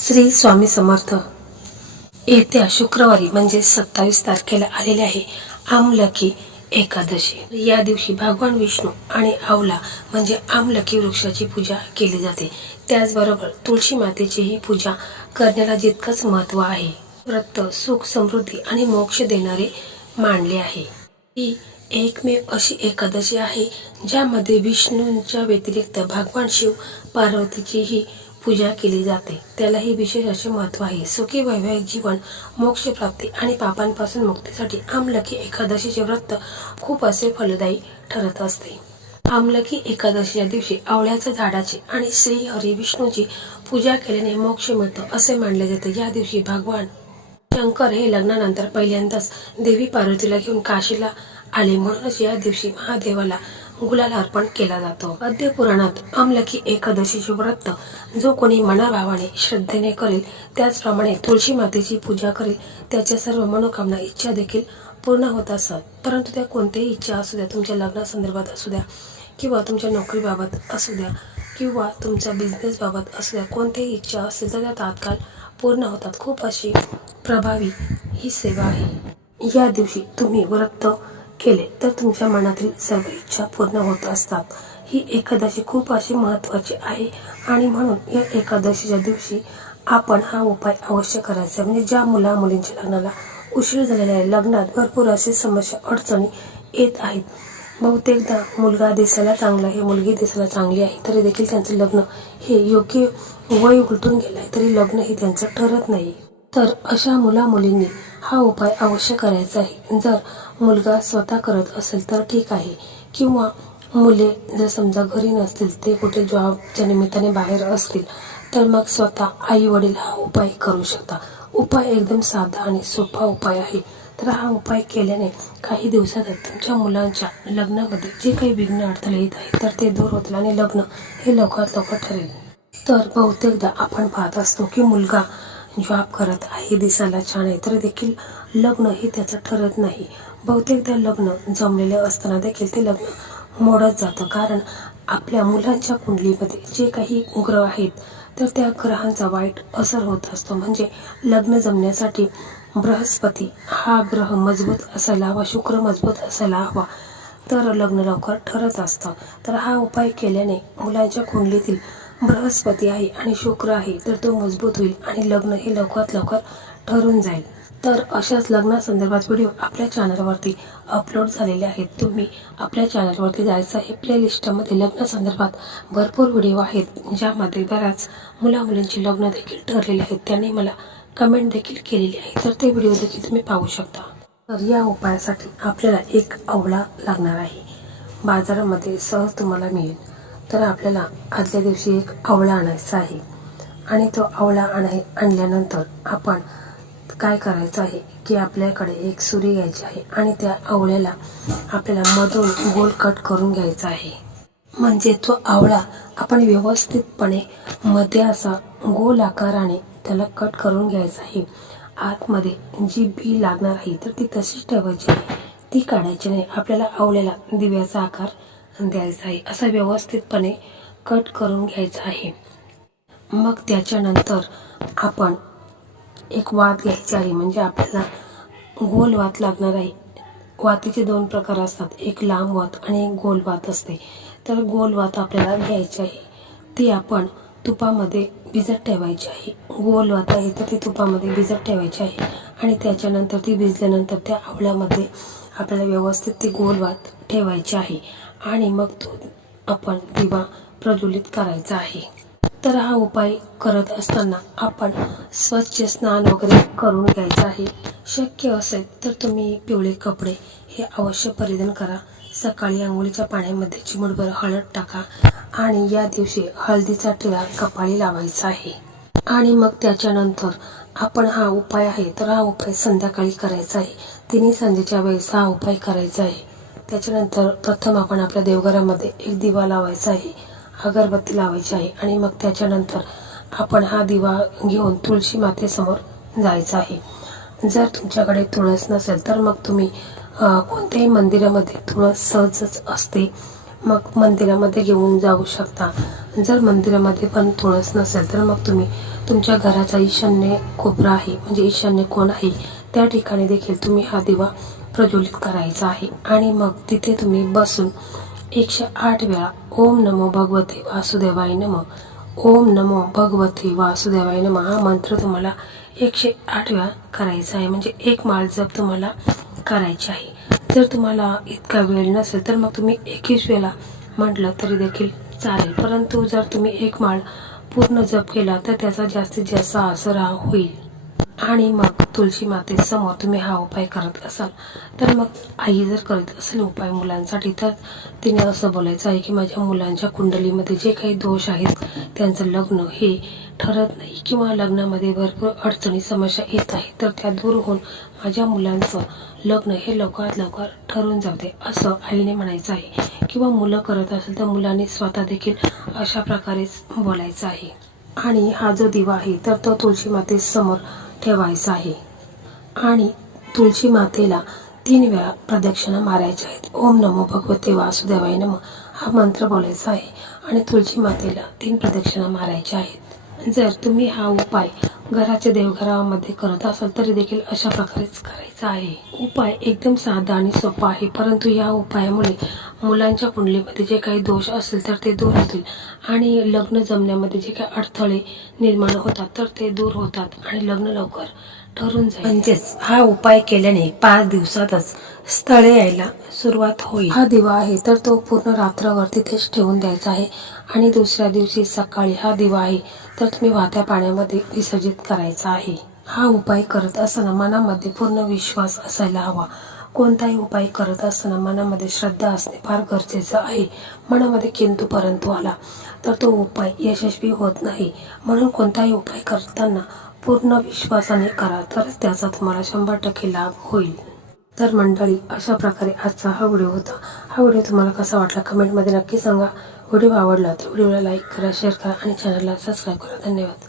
श्री स्वामी समर्थ. येत्या शुक्रवारी म्हणजे 27 तारखेला आलेले आहे आमलकी एकादशी. या दिवशी भगवान विष्णू आणि आवला म्हणजे आमलकी वृक्षाची पूजा केली जाते. त्याचबरोबर तुळशी मातेचीही पूजा करण्याला जितकंच महत्त्व आहे. व्रत सुख समृद्धी आणि मोक्ष देणारे मानले आहे. ही एकमेव अशी एकादशी आहे ज्यामध्ये विष्णूंच्या व्यतिरिक्त भगवान शिव पार्वतीचीही पूजा केली जाते. त्यालाही विशेष असे महत्त्व आहे. सुखी वैवाहिक जीवन, मोक्ष प्राप्ती आणि पापांपासून मुक्तीसाठी आमलकी एकादशीचे व्रत खूप असे फलदायी ठरत असते. आमलकी एकादशीच्या दिवशी आवळ्याच्या झाडाची आणि श्री हरी विष्णूची पूजा केल्याने मोक्ष मिळतो असे मानले जाते. या दिवशी भगवान शंकर हे लग्नानंतर पहिल्यांदाच देवी पार्वतीला घेऊन काशीला आले, म्हणूनच या दिवशी महादेवाला गुलाल अर्पण केला जातो. पद्य पुराणात आमलकी एकादशीचे व्रत जो कोणी मनाभावाने श्रद्धेने करेल, त्याचप्रमाणे तुळशी मातेची पूजा करेल, त्याच्या सर्व मनोकामना इच्छा देखील पूर्ण होत असतात. परंतु त्या कोणत्याही इच्छा असू द्या, तुमच्या लग्नासंदर्भात असू द्या किंवा तुमच्या नोकरीबाबत असू द्या किंवा तुमच्या बिझनेसबाबत असू द्या, कोणत्याही इच्छा असेल तर त्या तात्काळ पूर्ण होतात. खूप अशी प्रभावी ही सेवा आहे. या दिवशी तुम्ही व्रत केले तर तुमच्या मनातील सर्व इच्छा पूर्ण होत असतात. ही एकादशी खूप अशी महत्त्वाची आहे आणि म्हणून या एकादशीच्या दिवशी आपण हा उपाय अवश्य करायचा. म्हणजे ज्या मुला मुलींच्या लग्नाला उशीर झालेला आहे, लग्नात भरपूर अशी समस्या अडचणी येत आहेत. बहुतेकदा मुलगा दिसायला चांगला आहे, मुलगी दिसायला चांगली आहे, तरी देखील त्यांचं लग्न हे योग्य वय उलटून गेलं आहे, तरी लग्न हे त्यांचं ठरत नाही. तर अशा मुला मुलींनी हा उपाय अवश्य करायचा आहे. जर मुलगा स्वतः करत असेल तर ठीक आहे, किंवा मुले जर समजा घरी नसतील, ते कुठे जॉबच्या निमित्ताने बाहेर असतील, तर मग स्वतः आई वडील हा उपाय करू शकता. उपाय एकदम साधा आणि सोपा उपाय आहे. तर हा उपाय केल्याने काही दिवसात तुमच्या मुलांच्या लग्नामध्ये जे काही विघ्न अडथळे येत आहेत तर ते दूर होतील आणि लग्न हे लवकरात लवकर ठरेल. तर बहुतेकदा आपण पाहत असतो की मुलगा जॉब करत आहे, दिसायला छान आहे, तर देखील लग्न हे त्याचं ठरत नाही. बहुतेकदा लग्न जमलेले असताना देखील ते लग्न मोडत जातं, कारण आपल्या मुलांच्या कुंडलीमध्ये जे काही ग्रह आहेत तर त्या ग्रहांचा वाईट असर होत असतो. म्हणजे लग्न जमण्यासाठी बृहस्पती हा ग्रह मजबूत असायला हवा, शुक्र मजबूत असायला हवा, तर लग्न लवकर ठरत असतं. तर हा उपाय केल्याने मुलांच्या कुंडलीतील बृहस्पती आहे आणि शुक्र आहे तर तो मजबूत होईल आणि लग्न हे लवकरात लवकर ठरून जाईल. तर अशाच लग्नासंदर्भात व्हिडिओ आपल्या चॅनलवरती अपलोड झालेले आहेत. तुम्ही आपल्या चॅनलवरती जायचं आहे. प्लेलिस्टमध्ये लग्नासंदर्भात भरपूर व्हिडिओ आहेत, ज्यामध्ये बऱ्याच मुला मुलींची लग्न देखील ठरलेली आहेत. त्यांनी मला कमेंट देखील केलेली आहे, तर ते व्हिडिओ देखील तुम्ही पाहू शकता. तर या उपायासाठी आपल्याला एक आवळा लागणार आहे. बाजारामध्ये सहज तुम्हाला मिळेल. तर आपल्याला आदल्या दिवशी एक आवळा आणायचा आहे आणि तो आवळा आणल्यानंतर आपण काय करायचं आहे की आपल्याकडे एक सुरी घ्यायची आहे आणि त्या आवळ्याला आपल्याला मधून गोल कट करून घ्यायचा आहे. म्हणजे तो आवळा आपण व्यवस्थितपणे मध्ये असा गोल आकाराने त्याला कट करून घ्यायचा आहे. आतमध्ये जी बी लागणार आहे तर ती तशीच ठेवायची आहे, ती काढायची नाही. आपल्याला आवळ्याला दिव्याचा आकार द्यायचा आहे. असा व्यवस्थितपणे कट करून घ्यायचा आहे. मग त्याच्यानंतर आपण एक वात घ्यायची आहे. म्हणजे आपल्याला गोल वात लागणार आहे. वातीचे दोन प्रकार असतात, एक लांब वात आणि एक गोल वात असते. तर गोल वात आपल्याला घ्यायची आहे, ती आपण तुपामध्ये भिजत ठेवायची आहे. गोल वात आहे तर ती तुपामध्ये भिजत ठेवायची आहे आणि त्याच्यानंतर ती भिजल्यानंतर त्या आवळ्यामध्ये आपल्याला व्यवस्थित ती गोल वात ठेवायची आहे आणि मग तो आपण दिवा प्रज्वलित करायचा आहे. तर हा उपाय करत असताना आपण स्वच्छ स्नान वगैरे करून घ्यायचं आहे. शक्य असेल तर तुम्ही पिवळे कपडे हे अवश्य परिधान करा. सकाळी आंघोळीच्या पाण्यामध्ये चिमूटभर हळद टाका आणि या दिवशी हळदीचा टिळा कपाळी लावायचा आहे. आणि मग त्याच्यानंतर आपण हा उपाय आहे तर हा उपाय संध्याकाळी करायचा आहे. तिन्ही संध्येच्या वेळेस हा उपाय करायचा आहे. त्याच्यानंतर प्रथम आपण आपल्या देवघरामध्ये एक दिवा लावायचा आहे, अगरबत्ती लावायची आहे आणि मग त्याच्यानंतर आपण हा दिवा घेऊन तुळशी मातेसमोर जायचं आहे. जर तुमच्याकडे तुळस नसेल तर मग तुम्ही कोणत्याही मंदिरामध्ये तुळस सहजच असते, मग मंदिरामध्ये घेऊन जाऊ शकता. जर मंदिरामध्ये पण तुळस नसेल तर मग तुम्ही तुमच्या घराचा ईशान्य कोपरा आहे म्हणजे ईशान्य कोण आहे त्या ठिकाणी देखील तुम्ही हा दिवा प्रज्वलित करायचा आहे. आणि मग तिथे तुम्ही बसून 108 वेळा ओम नमो भगवते वासुदेवाय नमः, ओम नमो भगवते वासुदेवाय नमः हा मंत्र तुम्हाला 108 वेळा करायचा आहे. म्हणजे एक माळ जप तुम्हाला करायची आहे. जर तुम्हाला इतका वेळ नसेल तर मग तुम्ही 21 वेळा म्हटलं तरी देखील चालेल. परंतु जर तुम्ही एक माळ पूर्ण जप केला तर त्याचा जास्तीत जास्त असर हा होईल. आणि मग तुळशी मातेसमोर तुम्ही हा उपाय करत असाल तर मग आई जर करत असेल उपाय मुलांसाठी तर तिने असं बोलायचं आहे की माझ्या मुलांच्या कुंडलीमध्ये जे काही दोष आहेत त्यांचं लग्न हे ठरत नाही किंवा लग्नामध्ये भरपूर अडचणी समस्या येत आहे तर त्या दूर होऊन माझ्या मुलांचं लग्न हे लवकरात लवकर ठरून जाऊ दे असं आईने म्हणायचं आहे. किंवा मुलं करत असेल तर मुलांनी स्वतः देखील अशा प्रकारेच बोलायचं आहे. आणि हा जो दिवा आहे तर तो तुळशी मातेसमोर ठेवायचा आहे. आणि तुळशी मातेला 3 वेळा प्रदक्षिणा मारायच्या आहेत. ओम नमो भगवते वासुदेवाय नमः हा मंत्र बोलायचा आहे आणि तुळशी मातेला 3 प्रदक्षिणा मारायच्या आहेत. जर तुम्ही हा उपाय घराच्या देवघरामध्ये करत असाल तरी देखील अशा प्रकारेच करायचा आहे. उपाय एकदम साधा आणि सोपा आहे, परंतु या उपायामुळे मुलांच्या कुंडलीमध्ये जे काही दोष असेल तर ते दूर होतील आणि लग्न जमण्यामध्ये जे काही अडथळे निर्माण होतात तर ते दूर होतात आणि लग्न लवकर ठरून जाईल. म्हणजेच हा उपाय केल्याने 5 दिवसातच स्थळे यायला सुरुवात होईल. हा दिवा आहे तर तो पूर्ण रात्रभर तिथेच ठेवून द्यायचा आहे आणि दुसऱ्या दिवशी सकाळी हा दिवा आहे तर तुम्ही वाहत्या पाण्यामध्ये विसर्जित करायचा आहे. हा उपाय करत असताना मनामध्ये पूर्ण विश्वास असायला हवा. कोणताही उपाय करत असताना मनामध्ये श्रद्धा असणे फार गरजेचं आहे. मनामध्ये किंतु परंतु आला तर तो उपाय यशस्वी होत नाही. म्हणून कोणताही उपाय करताना पूर्ण विश्वासाने करा तरच त्याचा तुम्हाला 100% लाभ होईल. तर मंडळी अशा प्रकारे आजचा हा व्हिडिओ होता. हा व्हिडिओ तुम्हाला कसा वाटला कमेंटमध्ये नक्की सांगा. व्हिडिओ आवडला तर व्हिडिओला लाईक करा, शेअर करा आणि चॅनलला सबस्क्राईब करा. धन्यवाद.